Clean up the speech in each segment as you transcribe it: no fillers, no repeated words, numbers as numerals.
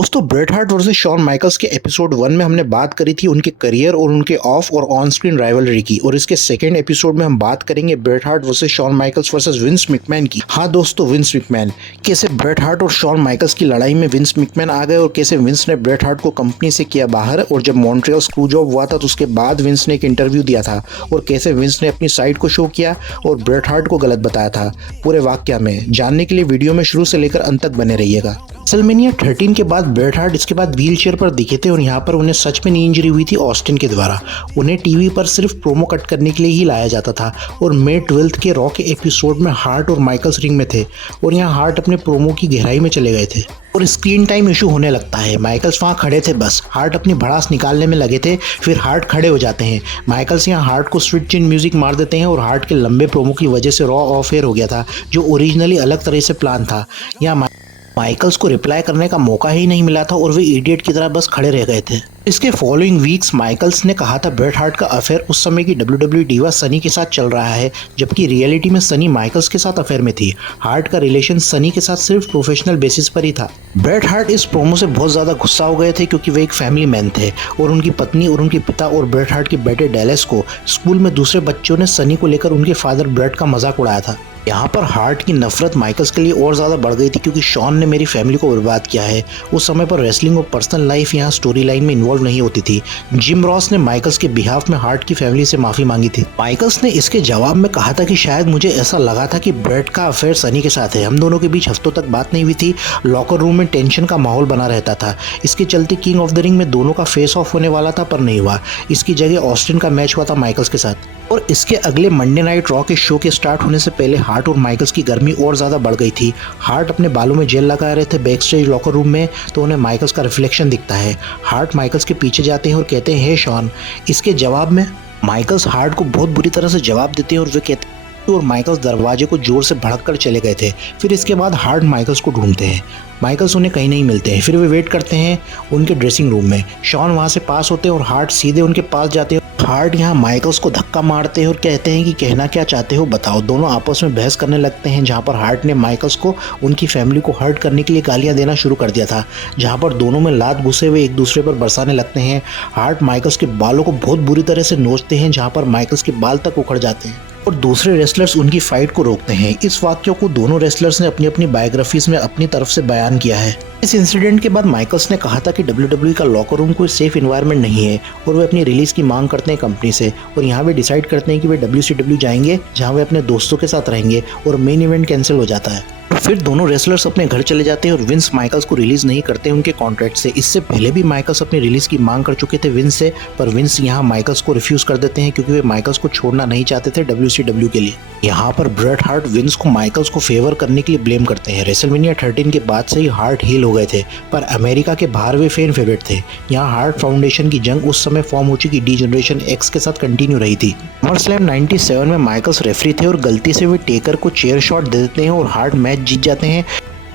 दोस्तों Bret Hart versus Shawn Michaels के episode 1 में हमने बात करी थी उनके करियर और उनके ऑफ और ऑन स्क्रीन राइवलरी की, और इसके सेकंड एपिसोड में हम बात करेंगे Bret Hart versus Shawn Michaels versus Vince McMahon की। हाँ दोस्तों, विंस मैकमैन, कैसे ब्रेट हार्ट और शॉन माइकल्स की लड़ाई में विंस मैकमैन आ गए और कैसे विंस ने ब्रेट हार्ट को कंपनी से किया बाहर, और जब मॉन्ट्रियल स्क्रू जॉब हुआ था तो उसके बाद विंस ने एक इंटरव्यू दिया था और कैसे विंस ने अपनी साइड को शो किया और ब्रेट हार्ट को गलत बताया था पूरे वाक्य में। जानने के लिए वीडियो में शुरू से लेकर अंत तक बने रहिएगा। रेसलमेनिया 13 के बाद ब्रेट हार्ट इसके बाद व्हील चेयर पर दिखे थे और यहाँ पर उन्हें सच में नी इंजरी हुई थी ऑस्टिन के द्वारा। उन्हें टीवी पर सिर्फ प्रोमो कट करने के लिए ही लाया जाता था और मे 12 के रॉ के एपिसोड में हार्ट और माइकल्स रिंग में थे और यहाँ हार्ट अपने प्रोमो की गहराई में चले गए थे और स्क्रीन टाइम इशू होने लगता है। माइकल्स वहाँ खड़े थे, बस हार्ट अपनी भड़ास निकालने में लगे थे, फिर हार्ट खड़े हो जाते हैं। माइकल्स यहाँ हार्ट को स्विच चेंज म्यूजिक मार देते हैं और हार्ट के लंबे प्रोमो की वजह से रॉ ऑफ एयर हो गया था जो ओरिजिनली अलग तरह से प्लान था। यहाँ माइकल्स को रिप्लाई करने का मौका ही नहीं मिला था और वे इडियट की तरह बस खड़े रह गए थे। इसके फॉलोइंग वीक्स माइकल्स ने कहा था ब्रेट हार्ट का अफेयर उस समय की WWE डीवा सनी के साथ चल रहा है, जबकि रियलिटी में सनी माइकल्स के साथ अफेयर में थी। हार्ट का रिलेशन सनी के साथ सिर्फ प्रोफेशनल बेसिस पर ही था। ब्रेट हार्ट इस प्रोमो से बहुत ज्यादा गुस्सा हो गए थे क्योंकि वे एक फैमिली मैन थे और उनकी पत्नी और उनके पिता और ब्रेट हार्ट के बेटे डेलेस को स्कूल में दूसरे बच्चों ने सनी को लेकर उनके फादर ब्रेट का मजाक उड़ाया था। यहाँ पर हार्ट की नफरत माइकल्स के लिए और ज़्यादा बढ़ गई थी क्योंकि शॉन ने मेरी फैमिली को बर्बाद किया है। उस समय पर रेसलिंग और पर्सनल लाइफ यहाँ स्टोरी लाइन में इन्वॉल्व नहीं होती थी। जिम रॉस ने माइकल्स के बिहाफ में हार्ट की फैमिली से माफ़ी मांगी थी। माइकल्स ने इसके जवाब में कहा था कि शायद मुझे ऐसा लगा था कि ब्रेट का अफेयर सनी के साथ है, हम दोनों के बीच हफ्तों तक बात नहीं हुई थी, लॉकर रूम में टेंशन का माहौल बना रहता था। इसके चलते किंग ऑफ द रिंग में दोनों का फेस ऑफ होने वाला था पर नहीं हुआ। इसकी जगह ऑस्टिन का मैच हुआ था माइकल्स के साथ। और इसके अगले मंडे नाइट रॉ के शो के स्टार्ट होने से पहले हार्ट और माइकल्स की गर्मी और ज़्यादा बढ़ गई थी। हार्ट अपने बालों में जेल लगा रहे थे बैक स्टेज लॉकर रूम में, तो उन्हें माइकल्स का रिफ्लेक्शन दिखता है। हार्ट माइकल्स के पीछे जाते हैं और कहते हैं हे शॉन। इसके जवाब में माइकल्स हार्ट को बहुत बुरी तरह से जवाब देते हैं और वे कहते हैं, और माइकल्स दरवाजे को जोर से भड़क कर चले गए थे। फिर इसके बाद हार्ट माइकल्स को ढूंढते हैं, माइकल्स उन्हें कहीं नहीं मिलते हैं। फिर वे वेट करते हैं उनके ड्रेसिंग रूम में। शॉन वहाँ से पास होते हैं और हार्ट सीधे उनके पास जाते हैं। हार्ट यहाँ माइकल्स को धक्का मारते हैं और कहते हैं कि कहना क्या चाहते हो बताओ। दोनों आपस में बहस करने लगते हैं जहाँ पर हार्ट ने माइकल्स को उनकी फैमिली को हर्ट करने के लिए गालियाँ देना शुरू कर दिया था, जहाँ पर दोनों में लात घुसे हुए एक दूसरे पर बरसाने लगते हैं। हार्ट माइकल्स के बालों को बहुत बुरी तरह से नोचते हैं जहाँ पर माइकल्स के बाल तक उखड़ जाते हैं और दूसरे रेसलर्स उनकी फाइट को रोकते हैं। इस वाक्यों को दोनों रेसलर्स ने अपनी अपनी बायोग्राफीज में अपनी तरफ से बयान किया है। इस इंसिडेंट के बाद माइकल्स ने कहा था कि WWE का लॉकर रूम कोई सेफ इन्वायरमेंट नहीं है और वे अपनी रिलीज की मांग करते हैं कंपनी से, और यहाँ वे डिसाइड करते हैं कि वे WCW जाएंगे जहाँ वे अपने दोस्तों के साथ रहेंगे, और मेन इवेंट कैंसिल हो जाता है। फिर दोनों रेसलर्स अपने घर चले जाते हैं और विंस माइकल्स को रिलीज नहीं करते उनके कॉन्ट्रैक्ट से। इससे पहले भी माइकल्स अपनी रिलीज की मांग कर चुके थे विंस से, पर विंस यहाँ माइकल्स को रिफ्यूज कर देते हैं क्योंकि वे माइकल्स को छोड़ना नहीं चाहते थे WCW के लिए। यहाँ पर ब्रेट हार्ट विंस को माइकल्स को फेवर करने के लिए ब्लेम करते हैं। रेसलमेनिया 13 के बाद से ही हार्ट हील हो गए थे, पर अमेरिका के बाहर वे फैन फेवरेट थे। यहाँ हार्ट फाउंडेशन की जंग उस समय फॉर्म हो चुकी डी जनरेशन एक्स के साथ कंटिन्यू रही थी। समरस्लैम 97 में माइकल्स रेफरी थे और गलती से वे टेकर को चेयर शॉट दे देते हैं और हार्ट मैच जीत जाते हैं।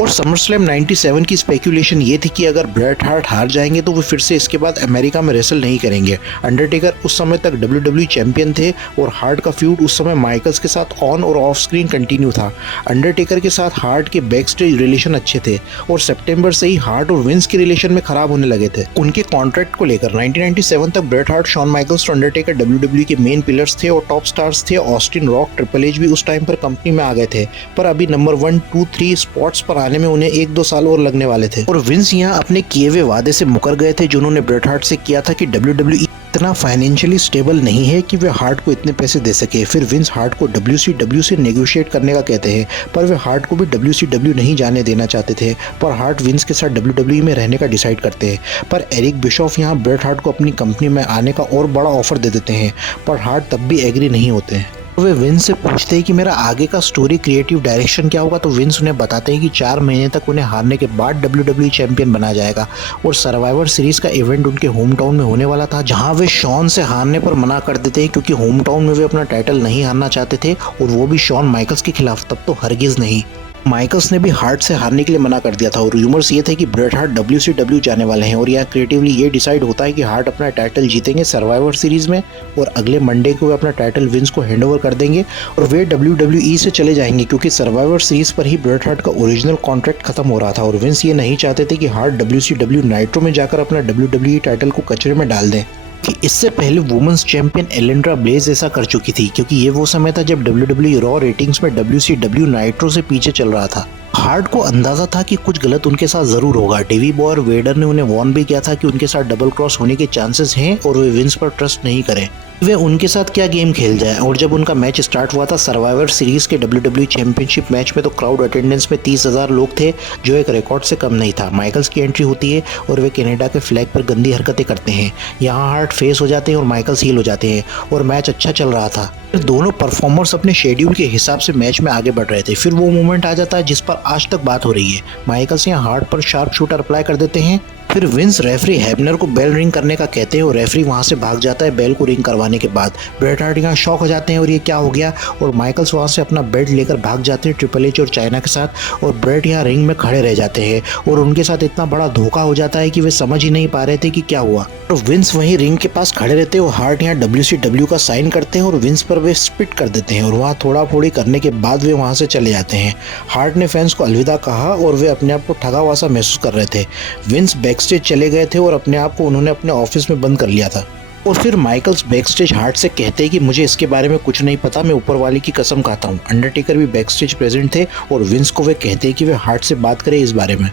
और समरस्लैम 97 की स्पेकुलेशन ये थी कि अगर ब्रेट हार्ट हार जाएंगे तो वो फिर से इसके बाद अमेरिका में रेसल नहीं करेंगे। अंडरटेकर उस समय तक WWE चैंपियन थे और हार्ट का फ्यूड उस समय माइकल्स के साथ ऑन और ऑफ स्क्रीन कंटिन्यू था। अंडरटेकर के साथ हार्ट के बैक स्टेज रिलेशन अच्छे थे और सितंबर से ही हार्ट और विंस के रिलेशन में खराब होने लगे थे। उनके कॉन्ट्रैक्ट को लेकर 1997 तक ब्रेट हार्ट, शॉन माइकल्स और अंडरटेकर WWE के मेन पिलर्स थे और टॉप स्टार्स थे। ऑस्टिन, रॉक, ट्रिपल एच भी उस टाइम पर कंपनी में आ गए थे, पर अभी नंबर 1, 2, 3 स्पॉट्स पर आने में उन्हें 1-2 साल और लगने वाले थे। और विंस यहाँ अपने किए हुए वादे से मुकर गए थे जो उन्होंने ब्रेट हार्ट से किया था कि WWE इतना फाइनेंशियली स्टेबल नहीं है कि वे हार्ट को इतने पैसे दे सके। फिर विंस हार्ट को WCW से नेगोशिएट करने का कहते हैं, पर वे हार्ट को भी WCW नहीं जाने देना चाहते थे, पर हार्ट विंस के साथ WWE में रहने का डिसाइड करते हैं। पर एरिक बिशॉफ यहाँ ब्रेट हार्ट को अपनी कंपनी में आने का और बड़ा ऑफर दे देते हैं, पर हार्ट तब भी एग्री नहीं होते हैं। वे विंस से पूछते हैं कि मेरा आगे का स्टोरी क्रिएटिव डायरेक्शन क्या होगा, तो विंस उन्हें बताते हैं कि 4 महीने तक उन्हें हारने के बाद WWE चैंपियन बनाया जाएगा और सर्वाइवर सीरीज का इवेंट उनके होम टाउन में होने वाला था, जहां वे शॉन से हारने पर मना कर देते हैं क्योंकि होम टाउन में वे अपना टाइटल नहीं हारना चाहते थे और वो भी शॉन माइकल्स के खिलाफ, तब तो हरगिज नहीं। माइकल्स ने भी हार्ट से हारने के लिए मना कर दिया था और रूमर्स ये थे कि ब्रेट हार्ट WCW जाने वाले हैं और यहाँ क्रिएटिवली ये डिसाइड होता है कि हार्ट अपना टाइटल जीतेंगे सर्वाइवर सीरीज में और अगले मंडे को वे अपना टाइटल विंस को हैंडओवर कर देंगे और वे WWE से चले जाएंगे क्योंकि सर्वाइवर सीरीज पर ही ब्रेट हार्ट का ओरिजिनल कॉन्ट्रैक्ट खत्म हो रहा था और विंस ये नहीं चाहते थे कि हार्ट WCW नाइट्रो में जाकर अपना WWE टाइटल को कचरे में डाल दें। कि इससे पहले वुमेन्स चैंपियन एलेंड्रा ब्लेज ऐसा कर चुकी थी क्योंकि ये वो समय था जब WWE रॉ रेटिंग्स में WCW नाइट्रो से पीछे चल रहा था। हार्ट को अंदाजा था कि कुछ गलत उनके साथ जरूर होगा। डेवी बॉय और वेडर ने उन्हें वार्न भी किया था कि उनके साथ डबल क्रॉस होने के चांसेस हैं और वे विंस पर ट्रस्ट नहीं करें, वे उनके साथ क्या गेम खेल जाए। और जब उनका मैच स्टार्ट हुआ था सर्वाइवर सीरीज के WWE चैंपियनशिप मैच में तो क्राउड अटेंडेंस में 30,000 लोग थे जो एक रिकॉर्ड से कम नहीं था। माइकल्स की एंट्री होती है और वे कनाडा के फ्लैग पर गंदी हरकतें करते हैं। यहाँ हार्ट फेस हो जाते हैं और माइकल्स हील हो जाते हैं और मैच अच्छा चल रहा था। फिर दोनों परफॉर्मर्स अपने शेड्यूल के हिसाब से मैच में आगे बढ़ रहे थे। फिर वो मोमेंट आ जाता है जिस पर आज तक बात हो रही है। माइकल्स यहाँ हार्ट पर शार्प शूटर अप्लाई कर देते हैं। फिर विंस रेफरी हैबनर को बेल रिंग करने का कहते हैं और रेफरी वहां से भाग जाता है बेल को रिंग करवाने के बाद। ब्रेट हार्ट यहाँ शॉक हो जाते हैं और ये क्या हो गया और माइकल्स वहां से अपना बेल्ट लेकर भाग जाते हैं ट्रिपल एच और चाइना के साथ और ब्रेट यहाँ रिंग में खड़े रह जाते हैं और उनके साथ इतना बड़ा धोखा हो जाता है कि वे समझ ही नहीं पा रहे थे कि क्या हुआ। और विंस वहीं रिंग के पास खड़े रहते हैं और हार्ट यहाँ WCW का साइन करते हैं और विंस पर वे स्पिट कर देते हैं और वहाँ थोड़ा फोड़ी करने के बाद वे वहाँ से चले जाते हैं। हार्ट ने फैंस को अलविदा कहा और वे अपने आप को ठगा हुआ सा महसूस कर रहे थे। विंस बैकस्टेज चले गए थे और अपने आप को उन्होंने अपने ऑफिस में बंद कर लिया था। और फिर माइकल्स बैकस्टेज हार्ट से कहते हैं कि मुझे इसके बारे में कुछ नहीं पता, मैं ऊपर वाले की कसम खाता हूँ। अंडरटेकर भी बैकस्टेज प्रेजेंट थे और विंस को वे कहते हैं कि वे हार्ट से बात करें इस बारे में।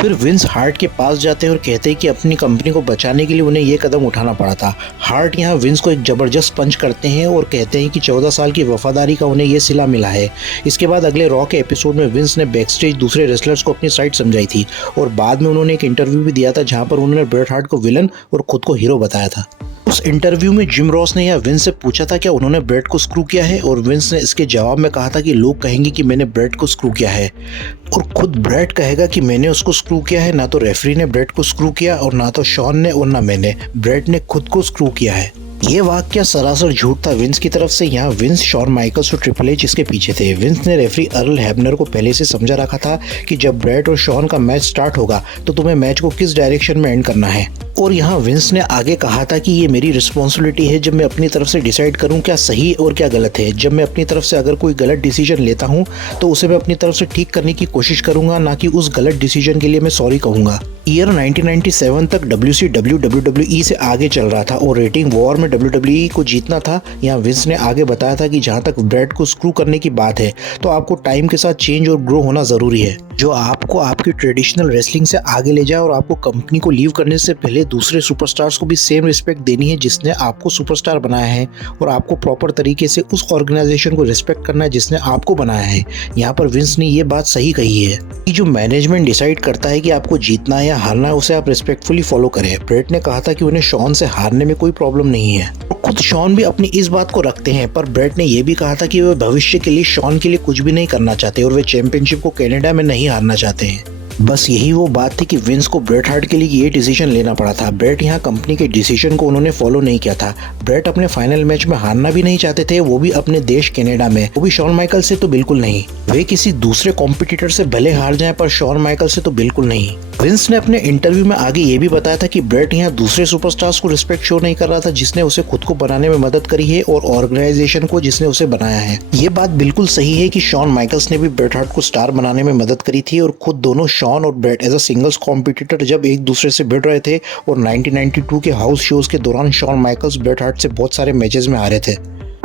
फिर विंस हार्ट के पास जाते हैं और कहते हैं कि अपनी कंपनी को बचाने के लिए उन्हें ये कदम उठाना पड़ा था। हार्ट यहाँ विंस को एक जबरदस्त पंच करते हैं और कहते हैं कि 14 साल की वफादारी का उन्हें ये सिला मिला है। इसके बाद अगले रॉ के एपिसोड में विंस ने बैकस्टेज दूसरे रेसलर्स को अपनी साइड समझाई थी और बाद में उन्होंने एक इंटरव्यू भी दिया था जहाँ पर उन्होंने ब्रेट हार्ट को विलन और खुद को हीरो बताया था। उस इंटरव्यू में जिम रॉस ने या विंस से पूछा था क्या उन्होंने ब्रेट को स्क्रू किया है और विंस ने इसके जवाब में कहा था कि लोग कहेंगे कि मैंने ब्रेट को स्क्रू किया है और खुद ब्रेट कहेगा कि मैंने उसको स्क्रू किया है। ना तो रेफरी ने ब्रेट को स्क्रू किया और ना तो शॉन ने और ना मैंने, ब्रेट ने खुद को स्क्रू किया है। ये वाक्य सरासर झूठ था विंस की तरफ से। यहाँ विंस, शॉन माइकल्स और ट्रिपल एच इसके पीछे थे। विंस ने रेफरी अर्ल हैबनर को पहले से समझा रखा था कि जब ब्रेट और शॉन का मैच स्टार्ट होगा तो तुम्हें मैच को किस डायरेक्शन में एंड करना है। और यहाँ विंस ने आगे कहा था कि ये मेरी रिस्पॉन्सिबिलिटी है जब मैं अपनी तरफ से डिसाइड करूँ क्या सही और क्या गलत है। जब मैं अपनी तरफ से अगर कोई गलत डिसीजन लेता हूँ तो उसे मैं अपनी तरफ से ठीक करने की कोशिश करूंगा, ना कि उस गलत डिसीजन के लिए मैं सॉरी कहूँगा। ईयर 1997 तक WCW WWE से आगे चल रहा था और रेटिंग वॉर में WWE को जीतना था। यहाँ विंस ने आगे बताया था कि जहाँ तक ब्रेट को स्क्रू करने की बात है तो आपको टाइम के साथ चेंज और ग्रो होना जरूरी है, जो आपको आपकी ट्रेडिशनल रेसलिंग से आगे ले जाए और आपको कंपनी को लीव करने से पहले दूसरे सुपरस्टार्स को भी सेम रिस्पेक्ट देनी है जिसने आपको सुपरस्टार बनाया है और आपको प्रॉपर तरीके से उस ऑर्गेनाइजेशन को रिस्पेक्ट करना है जिसने आपको बनाया है। यहाँ पर विंस ने ये बात सही कही है कि जो मैनेजमेंट डिसाइड करता है कि आपको जीतना है या हारना है उसे आप रिस्पेक्टफुली फॉलो करें। ब्रेट ने कहा था कि उन्हें शॉन से हारने में कोई प्रॉब्लम नहीं है और खुद शॉन भी अपनी इस बात को रखते हैं, पर ब्रेट ने यह भी कहा था कि वे भविष्य के लिए शॉन के लिए कुछ भी नहीं करना चाहते और वे चैंपियनशिप को कनाडा में नहीं हारना चाहते हैं। बस यही वो बात थी कि विंस को ब्रेट हार्ट के लिए ये डिसीजन लेना पड़ा था। ब्रेट यहाँ कंपनी के डिसीजन को उन्होंने फॉलो नहीं किया था। ब्रेट अपने फाइनल मैच में हारना भी नहीं चाहते थे, वो भी अपने देश कनाडा में, वो भी शॉन माइकल से तो बिल्कुल नहीं। वे किसी दूसरे कॉम्पिटिटर से भले हार जाएं पर शॉन माइकल से तो बिल्कुल नहीं। विंस ने अपने इंटरव्यू में आगे ये भी बताया था कि ब्रेट यहाँ दूसरे सुपरस्टार्स को रिस्पेक्ट शो नहीं कर रहा था जिसने उसे खुद को बनाने में मदद करी है और ऑर्गेनाइजेशन को जिसने उसे बनाया है। ये बात बिल्कुल सही है कि शॉन माइकल्स ने भी ब्रेट हार्ट को स्टार बनाने में मदद करी थी और खुद दोनों शॉन और Bret as a singles competitor जब एक दूसरे से भिड़ रहे थे और 1992 के हाउस शोज के दौरान शॉन माइकल्स ब्रेट हार्ट से बहुत सारे मैचेस में हारे थे।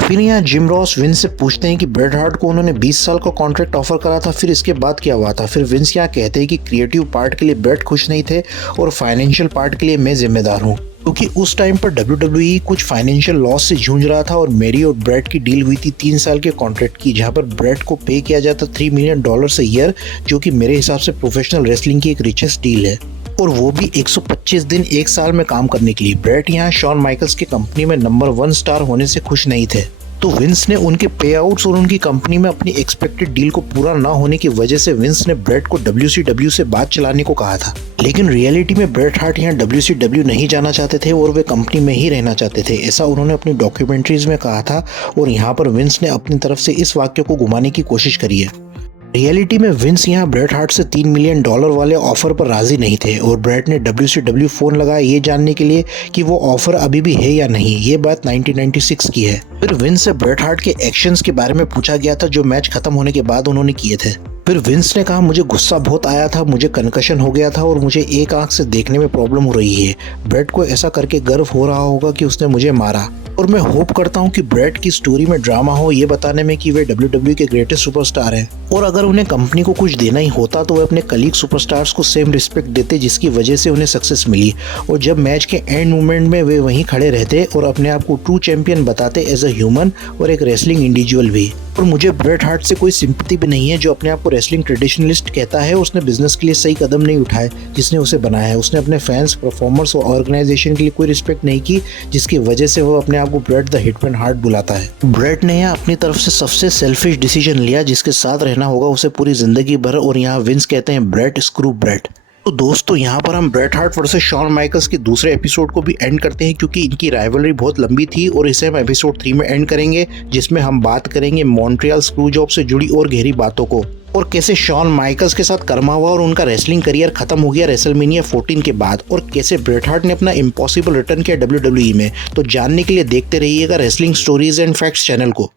फिर यहाँ जिम रॉस विंस से पूछते हैं कि ब्रेट हार्ट को उन्होंने 20 साल का कॉन्ट्रैक्ट ऑफर करा था, फिर इसके बाद क्या हुआ था। फिर विंस यहाँ कहते हैं कि क्रिएटिव पार्ट के लिए ब्रेट खुश नहीं थे और फाइनेंशियल पार्ट के लिए मैं जिम्मेदार हूँ, क्योंकि उस टाइम पर WWE कुछ फाइनेंशियल लॉस से जूझ रहा था और मेरी और ब्रेट की डील हुई थी 3 साल के कॉन्ट्रैक्ट की, जहां पर ब्रेट को पे किया जाता $3 मिलियन से ईयर, जो कि मेरे हिसाब से प्रोफेशनल रेसलिंग की एक रिचेस्ट डील है, और वो भी 125 दिन 1 साल में काम करने के लिए। ब्रेट यहाँ शॉन माइकल्स की कंपनी में नंबर 1 स्टार होने से खुश नहीं थे, तो विंस ने उनके पे आउट्स और उनकी कंपनी में अपनी एक्सपेक्टेड डील को पूरा ना होने की वजह से विंस ने ब्रेट को WCW से बात चलाने को कहा था। लेकिन रियलिटी में ब्रेट हार्ट यहाँ WCW नहीं जाना चाहते थे और वे कंपनी में ही रहना चाहते थे, ऐसा उन्होंने अपनी डॉक्यूमेंट्रीज में कहा था। और यहाँ पर विंस ने अपनी तरफ से इस वाक्य को घुमाने की कोशिश करी है। रियलिटी में विंस यहाँ ब्रेट हार्ट से $3 मिलियन वाले ऑफर पर राजी नहीं थे और ब्रेट ने WCW फोन लगाया ये जानने के लिए कि वो ऑफर अभी भी है या नहीं। ये बात 1996 की है। फिर विंस से ब्रेट हार्ट के एक्शंस के बारे में पूछा गया था जो मैच खत्म होने के बाद उन्होंने किए थे। फिर विंस ने कहा मुझे गुस्सा बहुत आया था, मुझे कंकशन हो गया था और मुझे एक आंख से देखने में प्रॉब्लम हो रही है। ब्रेट को ऐसा करके गर्व हो रहा होगा कि उसने मुझे मारा और मैं होप करता हूँ कि ब्रेट की स्टोरी में ड्रामा हो ये बताने में कि वे WWE के ग्रेटेस्ट सुपरस्टार हैं और अगर उन्हें कंपनी को कुछ देना ही होता तो वे अपने कलीग सुपरस्टार्स को सेम रिस्पेक्ट देते जिसकी वजह से उन्हें सक्सेस मिली और जब मैच के एंड मोमेंट में वे वहीं खड़े रहते और अपने आप को ट्रू चैंपियन बताते एज अ ह्यूमन और एक रेसलिंग इंडिविजुअल भी। और मुझे ब्रेट हार्ट से कोई सिंपैथी भी नहीं है जो अपने आप को रेसलिंग ट्रेडिशनलिस्ट कहता है। उसने बिजनेस के लिए सही कदम नहीं उठाए जिसने उसे बनाया है। उसने अपने फैंस, परफॉर्मर्स और ऑर्गेनाइजेशन के लिए कोई रिस्पेक्ट नहीं की जिसकी वजह से वो अपने आप को ब्रेट द हिटमैन हार्ट बुलाता है। ब्रेट ने यहाँ अपनी तरफ से सबसे सेल्फिश डिसीजन लिया जिसके साथ रहना होगा उसे पूरी जिंदगी भर और यहाँ विंस कहते हैं ब्रेट स्क्रू ब्रेट। तो दोस्तों यहाँ पर हम Bret Hart versus Shawn Michaels के दूसरे एपिसोड को भी एंड करते हैं क्योंकि इनकी राइवलरी बहुत लंबी थी और इसे हम एपिसोड 3 में एंड करेंगे जिसमें हम बात करेंगे मॉन्ट्रियल स्क्रू जॉब से जुड़ी और गहरी बातों को और कैसे शॉन माइकल्स के साथ कर्मा हुआ और उनका रेसलिंग करियर खत्म हो गया रेसलमेनिया 14 के बाद और कैसे ब्रेट हार्ट ने अपना इम्पॉसिबल रिटर्न किया WWE में। तो जानने के लिए देखते रहिएगा wrestling stories and facts channel को।